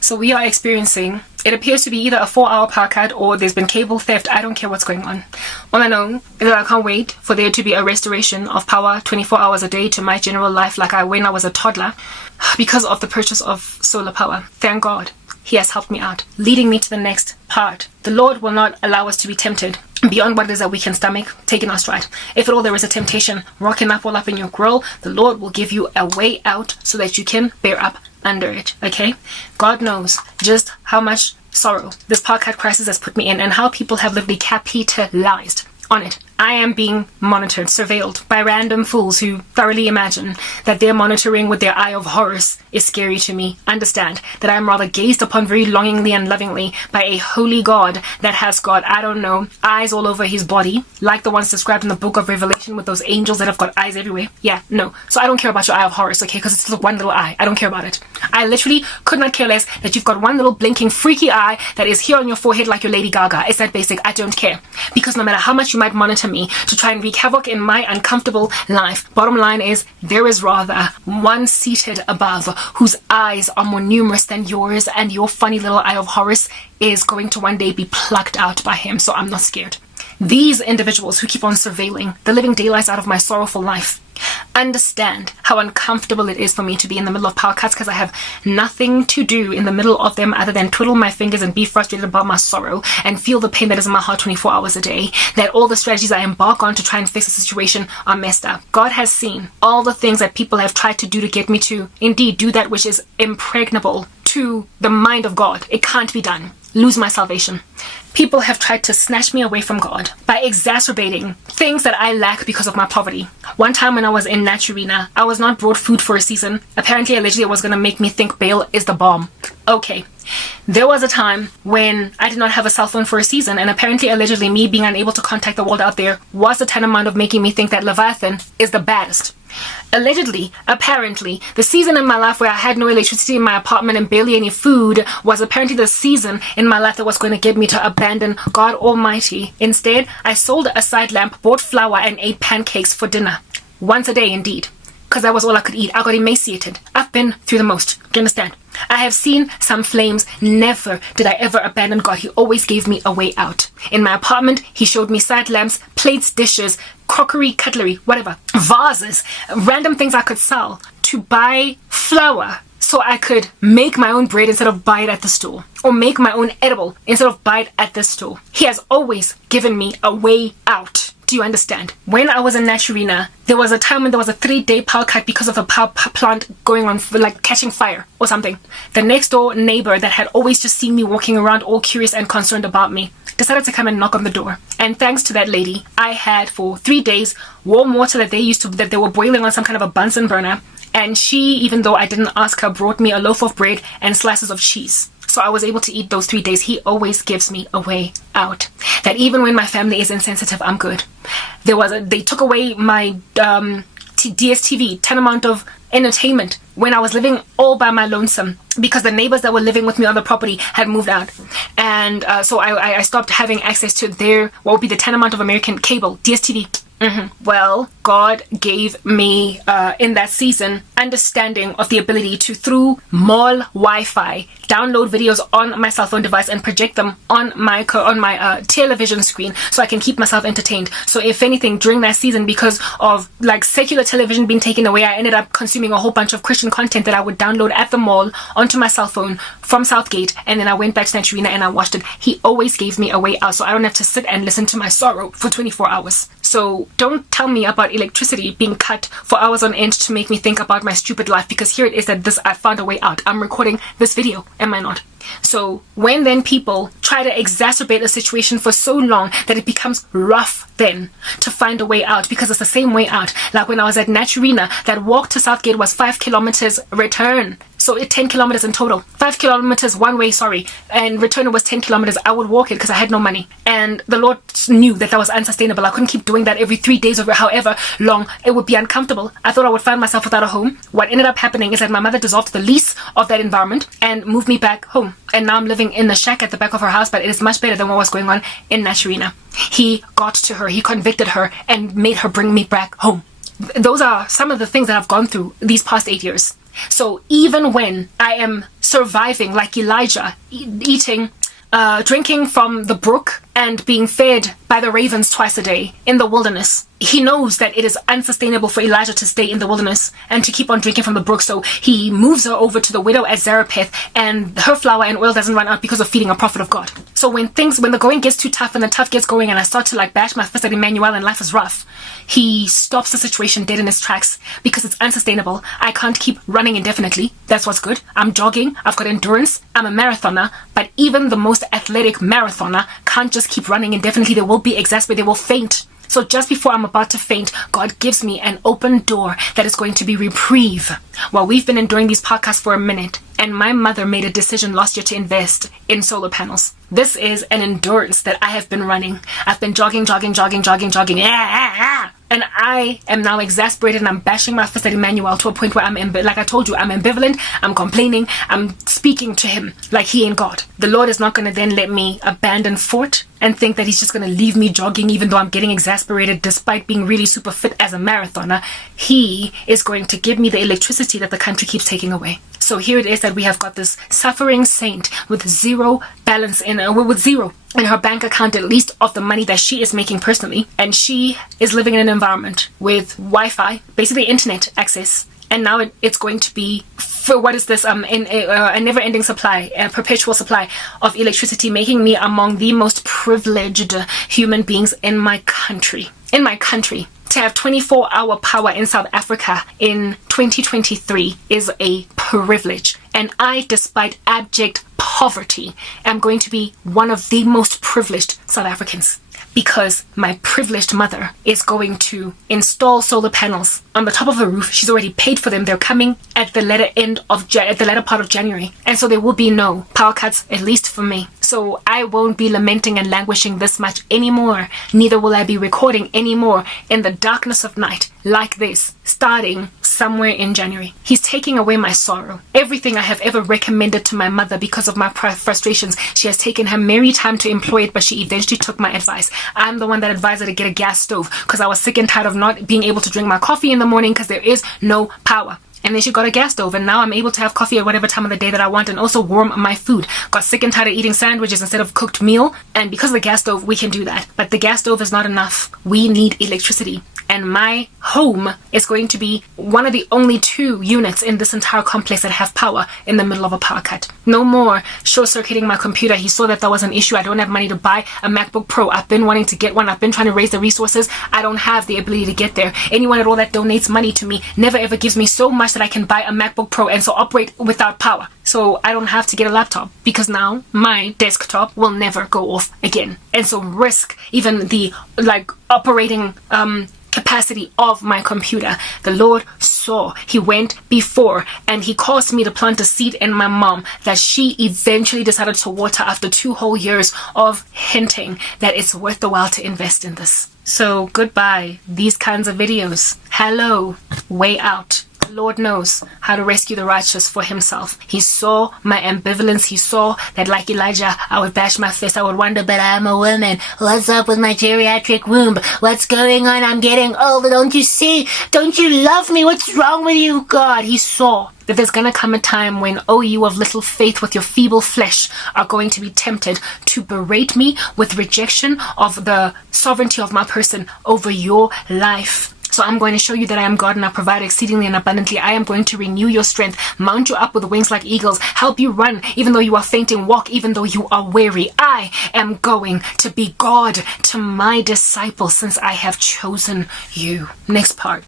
So we are experiencing, it appears to be either a 4-hour power cut or there's been cable theft. I don't care what's going on. All I know is that I can't wait for there to be a restoration of power 24 hours a day to my general life like when I was a toddler because of the purchase of solar power. Thank God. He has helped me out, leading me to the next part. The Lord will not allow us to be tempted beyond what it is that we can stomach, taking our stride. If at all there is a temptation rocking up all up in your grill, the Lord will give you a way out so that you can bear up under it, okay? God knows just how much sorrow this podcast crisis has put me in and how people have literally capitalized on it. I am being monitored, surveilled by random fools who thoroughly imagine that their monitoring with their eye of Horus is scary to me. Understand that I am rather gazed upon very longingly and lovingly by a holy God that has got, I don't know, eyes all over his body, like the ones described in the book of Revelation with those angels that have got eyes everywhere. Yeah, no. So I don't care about your eye of Horus, okay? Because it's just one little eye. I don't care about it. I literally could not care less that you've got one little blinking freaky eye that is here on your forehead like your Lady Gaga. It's that basic. I don't care. Because no matter how much you might monitor me to try and wreak havoc in my uncomfortable life, bottom line is there is rather one seated above whose eyes are more numerous than yours, and your funny little eye of Horus is going to one day be plucked out by him. So I'm not scared. These individuals who keep on surveilling the living daylights out of my sorrowful life understand how uncomfortable it is for me to be in the middle of power cuts because I have nothing to do in the middle of them other than twiddle my fingers and be frustrated about my sorrow and feel the pain that is in my heart 24 hours a day, that all the strategies I embark on to try and fix the situation are messed up. God has seen all the things that people have tried to do to get me to indeed do that which is impregnable to the mind of God. It can't be done. Lose my salvation. People have tried to snatch me away from God by exacerbating things that I lack because of my poverty. One time when I was in Naturina, I was not brought food for a season. Apparently, allegedly, it was going to make me think Baal is the bomb. Okay. There was a time when I did not have a cell phone for a season, and apparently, allegedly, me being unable to contact the world out there was the tantamount of making me think that Leviathan is the baddest. Allegedly, apparently, the season in my life where I had no electricity in my apartment and barely any food was apparently the season in my life that was going to get me to abandon God Almighty. Instead, I sold a side lamp, bought flour, and ate pancakes for dinner. Once a day, indeed. Because that was all I could eat. I got emaciated. I've been through the most. Do you understand? I have seen some flames. Never did I ever abandon God. He always gave me a way out. In my apartment, he showed me side lamps, plates, dishes, crockery, cutlery, whatever, vases, random things I could sell to buy flour so I could make my own bread instead of buy it at the store, or make my own edible instead of buy it at the store. He has always given me a way out. Do you understand? When I was in Naturina, there was a time when there was a 3-day power cut because of a power plant going on, like catching fire or something. The next door neighbor that had always just seen me walking around all curious and concerned about me decided to come and knock on the door. And thanks to that lady, I had for 3 days warm water that they were boiling on some kind of a Bunsen burner. And she, even though I didn't ask her, brought me a loaf of bread and slices of cheese. So I was able to eat those 3 days. He always gives me a way out. That even when my family is insensitive, I'm good. They took away my DSTV, tantamount of entertainment, when I was living all by my lonesome because the neighbors that were living with me on the property had moved out. And so I stopped having access to their, what would be the tantamount of American cable, DSTV. Well, God gave me in that season understanding of the ability to, through mall Wi-Fi, download videos on my cell phone device and project them on my television screen so I can keep myself entertained. So if anything, during that season, because of like secular television being taken away, I ended up consuming a whole bunch of Christian content that I would download at the mall onto my cell phone from Southgate, and then I went back to Naturina and I watched it. He always gave me a way out so I don't have to sit and listen to my sorrow for 24 hours. So don't tell me about electricity being cut for hours on end to make me think about my stupid life, because here it is that I found a way out. I'm recording this video, am I not? So when then people try to exacerbate a situation for so long that it becomes rough then to find a way out, because it's the same way out. Like when I was at Naturina, that walk to Southgate was 5 kilometers return. So it's 10 kilometers in total. 5 kilometers one way, and return was 10 kilometers. I would walk it because I had no money. And the Lord knew that was unsustainable. I couldn't keep doing that every 3 days or however long. It would be uncomfortable. I thought I would find myself without a home. What ended up happening is that my mother dissolved the lease of that environment and moved me back home. And now I'm living in the shack at the back of her house, but it is much better than what was going on in Naturina. He got to her, he convicted her, and made her bring me back home. Those are some of the things that I've gone through these past 8 years. So even when I am surviving like Elijah, eating, drinking from the brook and being fed by the ravens twice a day in the wilderness, he knows that it is unsustainable for Elijah to stay in the wilderness and to keep on drinking from the brook. So he moves her over to the widow at Zarephath, and her flour and oil doesn't run out because of feeding a prophet of God. So when the going gets too tough and the tough gets going and I start to like bash my fist at Emmanuel and life is rough, he stops the situation dead in its tracks because it's unsustainable. I can't keep running indefinitely. That's what's good. I'm jogging. I've got endurance. I'm a marathoner. But even the most athletic marathoner can't just keep running indefinitely. They will be exasperated. They will faint. So just before I'm about to faint, God gives me an open door that is going to be reprieve. Well, we've been enduring these podcasts for a minute, and my mother made a decision last year to invest in solar panels. This is an endurance that I have been running. I've been jogging. And I am now exasperated and I'm bashing my fist at Emmanuel to a point where like I told you, I'm ambivalent, I'm complaining, I'm speaking to him like he ain't God. The Lord is not going to then let me abandon fort and think that he's just going to leave me jogging even though I'm getting exasperated despite being really super fit as a marathoner. He is going to give me the electricity that the country keeps taking away. So here it is that we have got this suffering saint with zero balance with zero in her bank account, at least of the money that she is making personally. And she is living in an environment with Wi-Fi, basically internet access. And now it's going to be, for what is this, a never-ending supply, a perpetual supply of electricity, making me among the most privileged human beings in my country. To have 24-hour power in South Africa in 2023 is a privilege. And I, despite abject poverty, am going to be one of the most privileged South Africans. Because my privileged mother is going to install solar panels on the top of her roof. She's already paid for them. They're coming at the latter part of January. And so there will be no power cuts, at least for me. So I won't be lamenting and languishing this much anymore. Neither will I be recording anymore in the darkness of night like this, starting somewhere in January. He's taking away my sorrow. Everything I have ever recommended to my mother because of my frustrations, she has taken her merry time to employ it, but she eventually took my advice. I'm the one that advised her to get a gas stove because I was sick and tired of not being able to drink my coffee in the morning because there is no power. And then she got a gas stove, and now I'm able to have coffee at whatever time of the day that I want and also warm my food. Got sick and tired of eating sandwiches instead of cooked meal, and because of the gas stove, we can do that. But the gas stove is not enough. We need electricity. And my home is going to be one of the only 2 units in this entire complex that have power in the middle of a power cut. No more short-circuiting my computer. He saw that was an issue. I don't have money to buy a MacBook Pro. I've been wanting to get one. I've been trying to raise the resources. I don't have the ability to get there. Anyone at all that donates money to me never ever gives me so much that I can buy a MacBook Pro and so operate without power. So I don't have to get a laptop because now my desktop will never go off again. And so risk even the operating capacity of my computer. The Lord saw. He went before and he caused me to plant a seed in my mom that she eventually decided to water after 2 whole years of hinting that it's worth the while to invest in this. So goodbye, these kinds of videos. Hello, way out. The Lord knows how to rescue the righteous for himself. He saw my ambivalence. He saw that like Elijah, I would bash my fist. I would wonder, but I'm a woman. What's up with my geriatric womb? What's going on? I'm getting older. Don't you see? Don't you love me? What's wrong with you, God? He saw that there's going to come a time when, oh, you of little faith with your feeble flesh are going to be tempted to berate me with rejection of the sovereignty of my person over your life. So I'm going to show you that I am God and I provide exceedingly and abundantly. I am going to renew your strength, mount you up with wings like eagles, help you run even though you are fainting, walk even though you are weary. I am going to be God to my disciples since I have chosen you. Next part.